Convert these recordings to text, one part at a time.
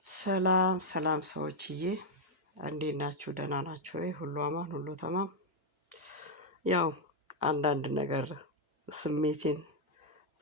ሰላም ሰላም ሰዎችዬ እንዴት ናችሁ? ደህና ናችሁ ወይ? ሁሉ አማን፣ ሁሉ ተማም። ያው አንዳንድ ነገር ስሜቴን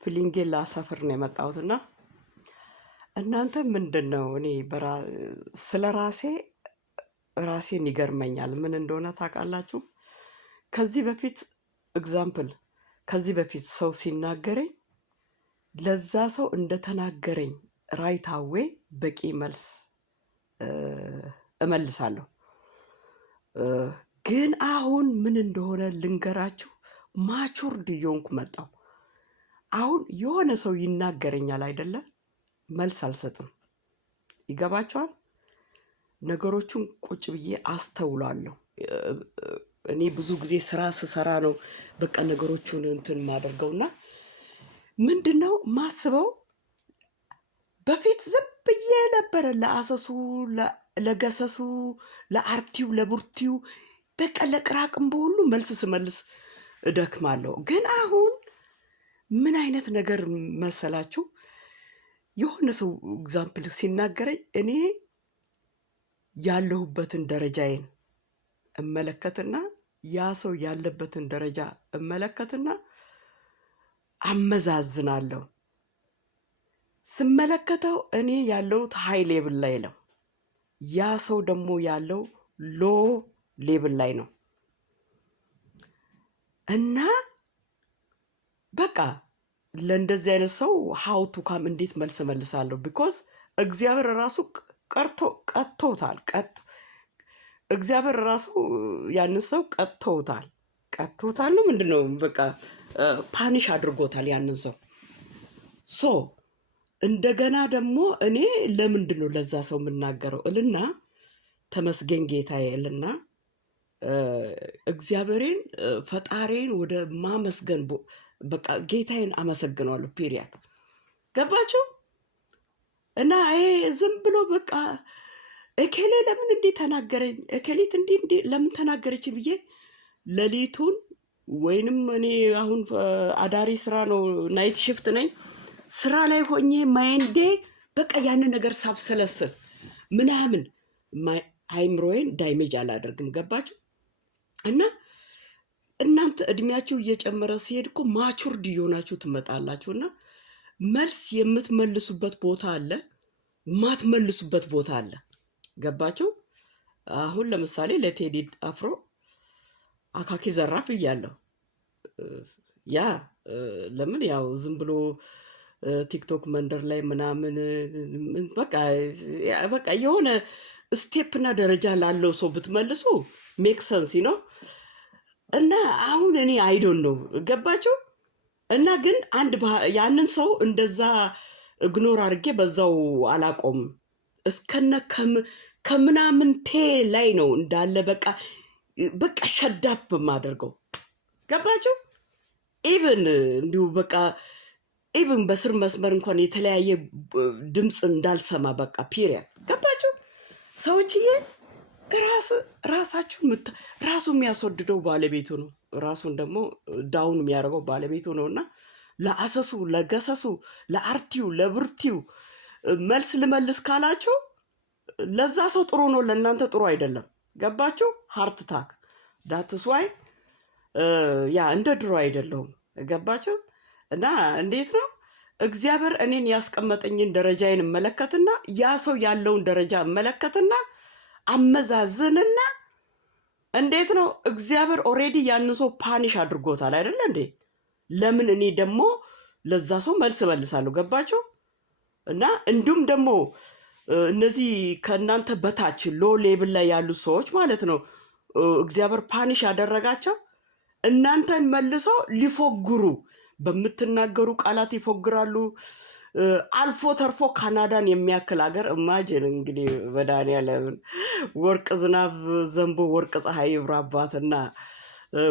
ፊሊንጌን ላሰፍር ነው የመጣሁትና እናንተ ምንድነው? እኔ ስለ ራሴን ይገርመኛል። ምን እንደሆነ ታውቃላችሁ? ከዚህ በፊት ኤግዛምፕል ከዚህ በፊት ሰው ሲናገረኝ ለዛ ሰው እንደተናገረኝ ራይታዌ በቂ መልስ እመልሳለሁ። ግን አሁን ምን እንደሆነ ልንገራችሁ። ማቹርድ እየሆንኩ መጣሁ። አሁን የሆነ ሰው ይናገረኛል አይደለ? መልስ አልሰጥም። ይገባችኋል? ነገሮቹን ቁጭ ብዬ አስተውላለሁ። እኔ ብዙ ጊዜ ስራ ስሰራ ነው በቃ ነገሮቹን እንትን ማደርገውና ምንድነው ማስበው? በፊት ዝም ብዬ ነበረ ለአሰሱ፣ ለገሰሱ፣ ለአርቲው፣ ለቡርቲው በቃ ለቅራቅም በሁሉ መልስ ስመልስ እደክማለሁ። ግን አሁን ምን አይነት ነገር መሰላችሁ? የሆነ ሰው ኤግዛምፕል ሲናገረኝ እኔ ያለሁበትን ደረጃዬን እመለከትና ያ ሰው ያለበትን ደረጃ እመለከትና አመዛዝናለሁ። ስመለከተው እኔ ያለሁት ሃይ ሌብል ላይ ነው፣ ያ ሰው ደግሞ ያለው ሎ ሌብል ላይ ነው። እና በቃ ለእንደዚህ አይነት ሰው ሀውቱ ካም እንዴት መልስ መልሳለሁ? ቢኮዝ እግዚአብሔር ራሱ ቀጥቶታል። እግዚአብሔር ራሱ ያንን ሰው ቀጥቶታል ነው ምንድነው? በቃ ፓኒሽ አድርጎታል ያንን ሰው። ሶ እንደገና ደግሞ እኔ ለምንድን ነው ለዛ ሰው የምናገረው እልና ተመስገን ጌታዬ እልና እግዚአብሔርን ፈጣሪን ወደ ማመስገን በቃ ጌታዬን አመሰግነዋለሁ። ፒሪያድ። ገባችሁ? እና ይሄ ዝም ብሎ በቃ እከሌ ለምን እንዲህ ተናገረኝ፣ እከሌት እንዲህ ለምን ተናገረች ብዬ ሌሊቱን ወይንም እኔ አሁን አዳሪ ስራ ነው፣ ናይት ሽፍት ነኝ። ስራ ላይ ሆኜ ማይንዴ በቃ ያንን ነገር ሳብሰለስል ምናምን አይምሮዬን ዳይሜጅ አላደርግም። ገባችሁ? እና እናንተ እድሜያችሁ እየጨመረ ሲሄድ እኮ ማቹርድ እየሆናችሁ ትመጣላችሁ። እና መልስ የምትመልሱበት ቦታ አለ፣ ማትመልሱበት ቦታ አለ። ገባችሁ? አሁን ለምሳሌ ለቴዲ አፍሮ አካኪ ዘራፍ እያለሁ ያ ለምን ያው ዝም ብሎ ቲክቶክ መንደር ላይ ምናምን በቃ የሆነ ስቴፕና ደረጃ ላለው ሰው ብትመልሱ ሜክ ሰንስ ነው። እና አሁን እኔ አይዶን ነው። ገባችሁ? እና ግን ያንን ሰው እንደዛ እግኖር አድርጌ በዛው አላቆም እስከነ ከምናምን ላይ ነው እንዳለ በቃ ሸዳፕ ማደርገው። ገባችሁ? ኢቭን እንዲሁ በቃ ኢቭን በስር መስመር እንኳን የተለያየ ድምፅ እንዳልሰማ በቃ ፒሪያድ። ገባችሁ? ሰዎችዬ ራሱ የሚያስወድደው ባለቤቱ ነው። ራሱን ደግሞ ዳውን የሚያደርገው ባለቤቱ ነው። እና ለአሰሱ፣ ለገሰሱ፣ ለአርቲው፣ ለብርቲው መልስ ልመልስ ካላችሁ ለዛ ሰው ጥሩ ነው፣ ለእናንተ ጥሩ አይደለም። ገባችሁ? ሃርት ታክ ዳትስ ዋይ ያ እንደ ድሮ አይደለሁም። ገባችሁ? እና እንዴት ነው እግዚአብሔር እኔን ያስቀመጠኝን ደረጃዬን እመለከትና ያ ሰው ያለውን ደረጃ እመለከትና አመዛዝንና እንዴት ነው እግዚአብሔር ኦሬዲ ያንን ሰው ፓኒሽ አድርጎታል አይደለ እንዴ? ለምን እኔ ደግሞ ለዛ ሰው መልስ መልሳለሁ? ገባችሁ? እና እንዲሁም ደግሞ እነዚህ ከእናንተ በታች ሎ ሌብል ላይ ያሉ ሰዎች ማለት ነው እግዚአብሔር ፓኒሽ ያደረጋቸው እናንተን መልሰው ሊፎግሩ በምትናገሩ ቃላት ይፎግራሉ። አልፎ ተርፎ ካናዳን የሚያክል ሀገር እማጅን እንግዲህ መድኃኒዓለምን ወርቅ ዝናብ ዘንቦ ወርቅ ፀሐይ ይብራባትና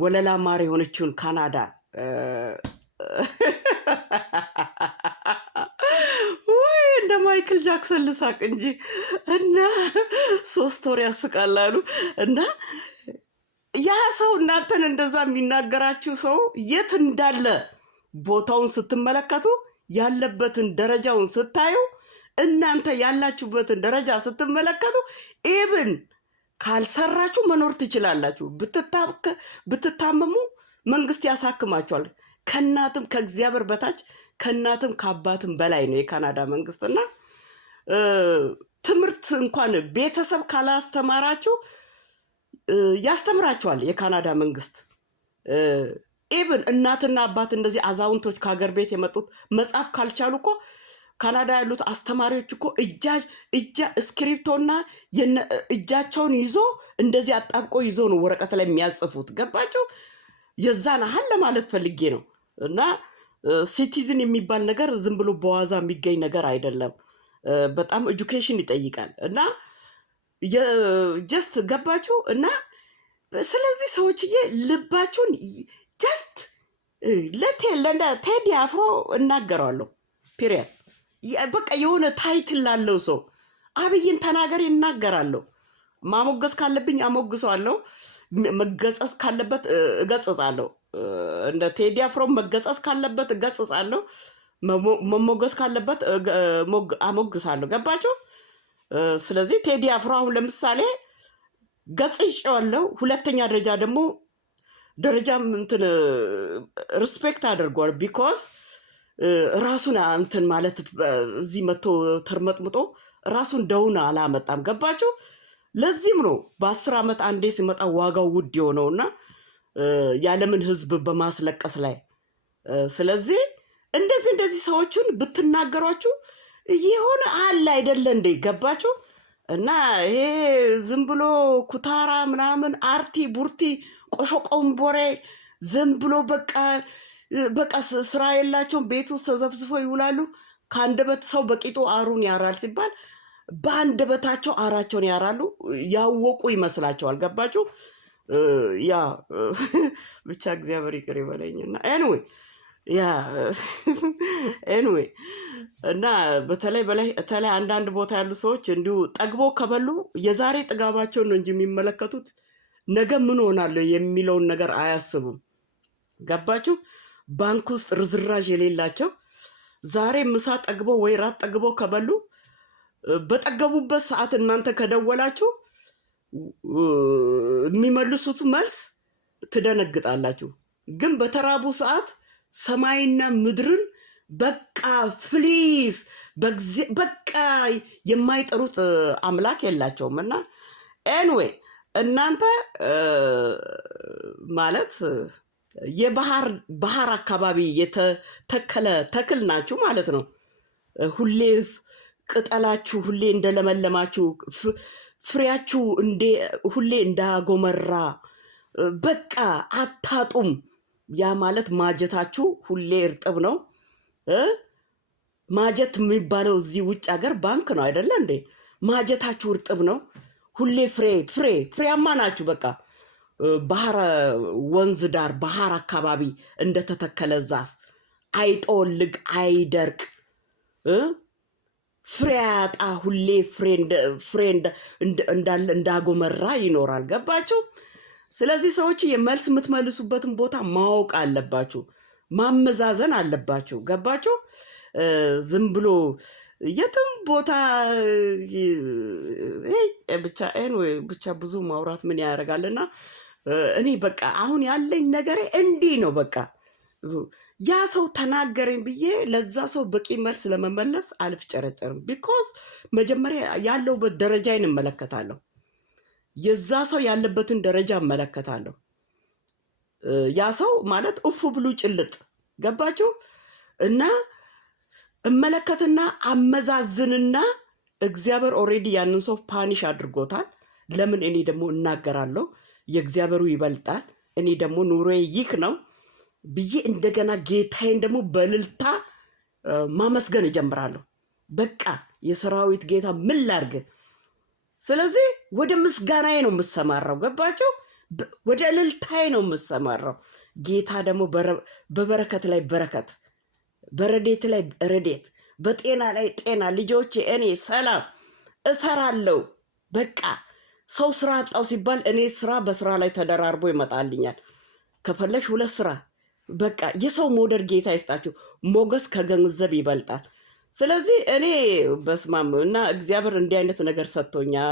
ወለላ ማር የሆነችውን ካናዳ ወይ እንደ ማይክል ጃክሰን ልሳቅ እንጂ እና 3 ወር ያስቃላሉ። እና ያ ሰው እናንተን እንደዛ የሚናገራችሁ ሰው የት እንዳለ ቦታውን ስትመለከቱ ያለበትን ደረጃውን ስታዩ እናንተ ያላችሁበትን ደረጃ ስትመለከቱ ኢብን ካልሰራችሁ መኖር ትችላላችሁ። ብትታመሙ መንግስት ያሳክማችኋል። ከእናትም ከእግዚአብሔር በታች ከእናትም ከአባትም በላይ ነው የካናዳ መንግስትና ትምህርት እንኳን ቤተሰብ ካላስተማራችሁ ያስተምራችኋል የካናዳ መንግስት። ኢብን እናትና አባት እንደዚህ አዛውንቶች ከሀገር ቤት የመጡት መጽሐፍ ካልቻሉ እኮ ካናዳ ያሉት አስተማሪዎች እኮ እስክሪፕቶና እጃቸውን ይዞ እንደዚህ አጣብቆ ይዞ ነው ወረቀት ላይ የሚያጽፉት። ገባችሁ? የዛን ያህል ለማለት ፈልጌ ነው። እና ሲቲዝን የሚባል ነገር ዝም ብሎ በዋዛ የሚገኝ ነገር አይደለም። በጣም ኤጁኬሽን ይጠይቃል። እና ጀስት ገባችሁ? እና ስለዚህ ሰዎችዬ ልባችሁን ጀስት ለቴዲ አፍሮ እናገረዋለሁ። ፒሪየድ። በቃ የሆነ ታይትል ላለው ሰው አብይን ተናገር ይናገራለሁ። ማሞገስ ካለብኝ አሞግሰዋለሁ። መገጸስ ካለበት እገጽጻለሁ። እንደ ቴዲ አፍሮ መገጸስ ካለበት እገጽጻለሁ። መሞገስ ካለበት አሞግሳለሁ። ገባችሁ? ስለዚህ ቴዲ አፍሮ አሁን ለምሳሌ ገጽጬዋለሁ። ሁለተኛ ደረጃ ደግሞ ደረጃም እንትን ሪስፔክት አድርጓል። ቢኮዝ ራሱን እንትን ማለት እዚህ መጥቶ ተርመጥምጦ ራሱን ደውና አላመጣም። ገባችሁ? ለዚህም ነው በ10 ዓመት አንዴ ሲመጣ ዋጋው ውድ የሆነውና ያለምን ህዝብ በማስለቀስ ላይ። ስለዚህ እንደዚህ ሰዎችን ብትናገሯችሁ የሆነ አለ አይደለ እንዴ? ገባችሁ? እና ይሄ ዝም ብሎ ኩታራ ምናምን አርቲ ቡርቲ ቆሾቆምቦሬ ዝም ብሎ በቃ ስራ የላቸውም። ቤት ውስጥ ተዘፍዝፎ ይውላሉ። ከአንደበት ሰው በቂጡ አሩን ያራል ሲባል በአንደበታቸው አራቸውን ያራሉ። ያወቁ ይመስላቸዋል። ገባችሁ? ያ ብቻ እግዚአብሔር ይቅር ይበለኝና ኤኒዌይ እና በተለይ አንዳንድ ቦታ ያሉ ሰዎች እንዲሁ ጠግቦ ከበሉ የዛሬ ጥጋባቸውን ነው እንጂ የሚመለከቱት ነገ ምን ሆናለሁ የሚለውን ነገር አያስቡም። ገባችሁ? ባንክ ውስጥ ርዝራዥ የሌላቸው ዛሬ ምሳ ጠግቦ ወይ ራት ጠግቦ ከበሉ በጠገቡበት ሰዓት እናንተ ከደወላችሁ የሚመልሱት መልስ ትደነግጣላችሁ። ግን በተራቡ ሰዓት ሰማይና ምድርን በቃ ፕሊዝ በቃ የማይጠሩት አምላክ የላቸውም። እና ኤንዌይ እናንተ ማለት ባህር አካባቢ የተተከለ ተክል ናችሁ ማለት ነው። ሁሌ ቅጠላችሁ ሁሌ እንደለመለማችሁ ፍሬያችሁ ሁሌ እንዳጎመራ በቃ አታጡም። ያ ማለት ማጀታችሁ ሁሌ እርጥብ ነው። ማጀት የሚባለው እዚህ ውጭ ሀገር ባንክ ነው አይደለ እንዴ? ማጀታችሁ እርጥብ ነው። ሁሌ ፍሬያማ ናችሁ። በቃ ባህር ወንዝ ዳር ባህር አካባቢ እንደተተከለ ዛፍ አይጦልግ አይደርቅ ፍሬ ያጣ ሁሌ ፍሬ እንዳጎመራ ይኖራል። ገባችሁ? ስለዚህ ሰዎች የመልስ የምትመልሱበትን ቦታ ማወቅ አለባችሁ፣ ማመዛዘን አለባችሁ። ገባችሁ? ዝም ብሎ የትም ቦታ ብቻ ብዙ ማውራት ምን ያደርጋልና እኔ በቃ አሁን ያለኝ ነገሬ እንዲህ ነው። በቃ ያ ሰው ተናገረኝ ብዬ ለዛ ሰው በቂ መልስ ለመመለስ አልፍጨረጨርም። ቢኮዝ መጀመሪያ ያለውበት ደረጃዬን እመለከታለሁ። የዛ ሰው ያለበትን ደረጃ እመለከታለሁ። ያ ሰው ማለት እፉ ብሉ ጭልጥ። ገባችሁ? እና እመለከትና አመዛዝንና እግዚአብሔር ኦልሬዲ ያንን ሰው ፓኒሽ አድርጎታል። ለምን እኔ ደግሞ እናገራለሁ? የእግዚአብሔሩ ይበልጣል፣ እኔ ደግሞ ኑሮዬ ይህ ነው ብዬ እንደገና ጌታዬን ደግሞ በልልታ ማመስገን እጀምራለሁ። በቃ የሰራዊት ጌታ ምን ላርግ? ስለዚህ ወደ ምስጋናዬ ነው የምሰማራው። ገባቸው? ወደ እልልታዬ ነው የምሰማራው። ጌታ ደግሞ በበረከት ላይ በረከት፣ በረዴት ላይ ረዴት፣ በጤና ላይ ጤና። ልጆቼ እኔ ሰላም እሰራለሁ። በቃ ሰው ስራ አጣው ሲባል እኔ ስራ በስራ ላይ ተደራርቦ ይመጣልኛል። ከፈለሽ 2 ስራ በቃ የሰው መውደድ ጌታ ይስጣችሁ። ሞገስ ከገንዘብ ይበልጣል። ስለዚህ እኔ በስማም እና እግዚአብሔር እንዲህ አይነት ነገር ሰጥቶኛል።